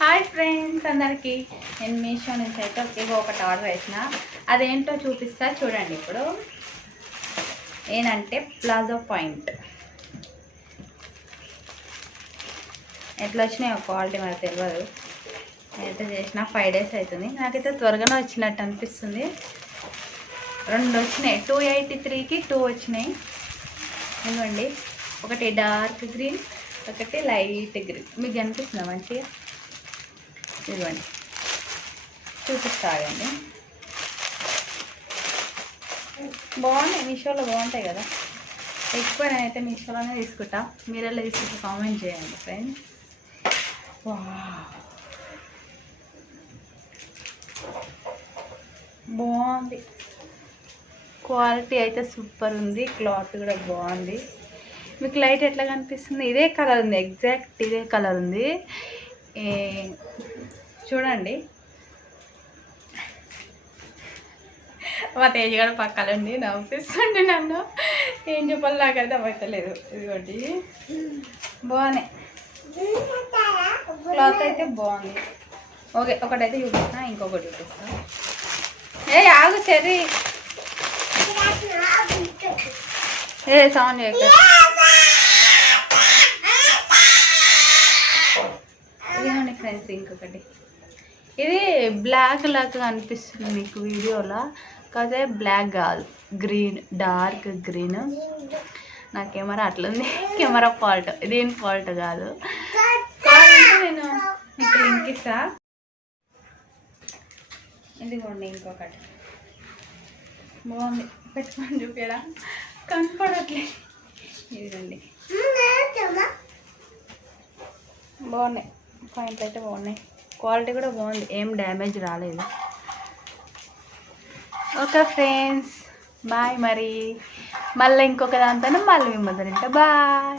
Hi friends అందరికీ నేను మీషో నుంచి అయితే ఏవో ఒకటి ఆర్డర్ చేసిన అదేంటో చూపిస్తా చూడండి. ఇప్పుడు ఏంటంటే ప్లాజో పాయింట్ ఎట్లా వచ్చినాయి క్వాలిటీ మనకు తెలియదు. నేనైతే చేసిన 5 days అవుతుంది. నాకైతే త్వరగానే వచ్చినట్టు అనిపిస్తుంది. 2 వచ్చినాయి, 283కి 2 వచ్చినాయి. ఇవ్వండి, ఒకటి డార్క్ గ్రీన్, ఒకటి లైట్ గ్రీన్. మీకు కనిపిస్తుందా మంచిగా? ఇదిగోండి చూపిస్తాగండి. బాగున్నాయి, మీషోలో బాగుంటాయి కదా. ఎక్కువ నేనైతే మీషోలోనే తీసుకుంటా. మీరెలా తీసుకుంటా కామెంట్ చేయండి ఫ్రెండ్స్. బాగుంది, క్వాలిటీ అయితే సూపర్ ఉంది. క్లాత్ కూడా బాగుంది. మీకు లైట్ ఎట్లా కనిపిస్తుంది? ఇదే కలర్ ఉంది, ఎగ్జాక్ట్ ఇదే కలర్ ఉంది. చూడండి, మా తేజ్ గారు పక్కలండి నవ్విస్తుండే నన్ను. ఏం చెప్పాలి నాకైతే అవ్వట్లేదు. ఇదిగోటి బాగున్నాయి, క్లాత్ అయితే బాగుంది. ఓకే, ఒకటైతే చూపిస్తా, ఇంకొకటి చూపిస్తా. ఆగు చెర్రీ, సౌండ్ చేయక. ఇదిగోండి ఫ్రెండ్స్, ఇంకొకటి. ఇది బ్లాక్ లాగా అనిపిస్తుంది మీకు వీడియోలో, కాదే బ్లాక్ కాదు, గ్రీన్, డార్క్ గ్రీన్. నా కెమెరా అట్లుంది, కెమెరా ఫాల్ట్, ఇదేం ఫాల్ట్ కాదు. నేను మీకు లింక్ ఇస్తా. ఇదిగోండి ఇంకొకటి బాగుంది, పెట్టుకొని చూపించడా కనపడట్లేదు. ఇదిగోండి బాగున్నాయి, పాయింట్లు అయితే బాగున్నాయి, క్వాలిటీ కూడా బాగుంది, ఏం డ్యామేజ్ రాలేదు. Okay friends, bye. మరి మళ్ళీ ఇంకొక దాంతో మళ్ళీ మిమ్మల్ని బాయ్.